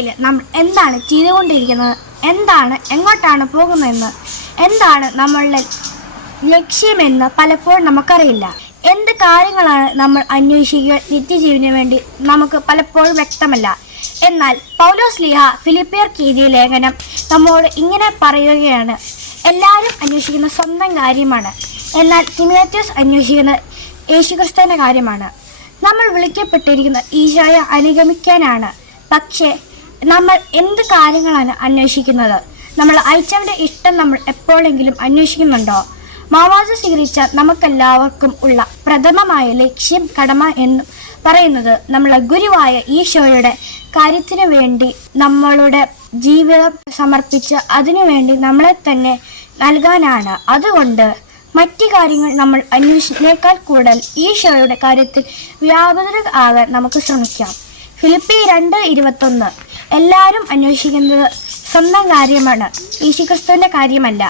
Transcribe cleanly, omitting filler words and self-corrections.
ഭാവിയിൽ നമ്മൾ എന്താണ് ചെയ്തുകൊണ്ടിരിക്കുന്നത്, എന്താണ് എങ്ങോട്ടാണ് പോകുന്നതെന്ന്, എന്താണ് നമ്മളുടെ ലക്ഷ്യമെന്ന് പലപ്പോഴും നമുക്കറിയില്ല. എന്ത് കാര്യങ്ങളാണ് നമ്മൾ അന്വേഷിക്കുക നിത്യജീവന് വേണ്ടി നമുക്ക് പലപ്പോഴും വ്യക്തമല്ല. എന്നാൽ പൗലോസ് ഫിലിപ്പിയർക്ക് എഴുതിയ ലേഖനം നമ്മോട് ഇങ്ങനെ പറയുകയാണ്: എല്ലാവരും അന്വേഷിക്കുന്ന സ്വന്തം കാര്യമാണ്, എന്നാൽ തിമോഥെയോസ് അന്വേഷിക്കുന്നത് യേശുക്രിസ്തുവിന്റെ കാര്യമാണ്. നമ്മൾ വിളിക്കപ്പെട്ടിരിക്കുന്ന ഈശോയെ അനുഗമിക്കാനാണ്. പക്ഷേ നമ്മൾ എന്ത് കാര്യങ്ങളാണ് അന്വേഷിക്കുന്നത്? നമ്മൾ അയച്ചവന്റെ ഇഷ്ടം നമ്മൾ എപ്പോഴെങ്കിലും അന്വേഷിക്കുന്നുണ്ടോ? മാമോദീസ സ്വീകരിച്ച നമുക്കെല്ലാവർക്കും ഉള്ള പ്രഥമമായ ലക്ഷ്യം, കടമ എന്ന് പറയുന്നത് നമ്മളെ ഗുരുവായ ഈശോയുടെ കാര്യത്തിനു വേണ്ടി നമ്മളുടെ ജീവിതം സമർപ്പിച്ച് അതിനുവേണ്ടി നമ്മളെ തന്നെ നൽകാനാണ്. അതുകൊണ്ട് മറ്റു കാര്യങ്ങൾ നമ്മൾ അന്വേഷിച്ചതിനേക്കാൾ കൂടുതൽ ഈശോയുടെ കാര്യത്തിൽ വ്യാപൃതരാകാൻ നമുക്ക് ശ്രമിക്കാം. ഫിലിപ്പി 2:21 എല്ലാവരും അന്വേഷിക്കുന്നത് സ്വന്തം കാര്യമാണ്, യേശുക്രിസ്തുവിന്റെ കാര്യമല്ല.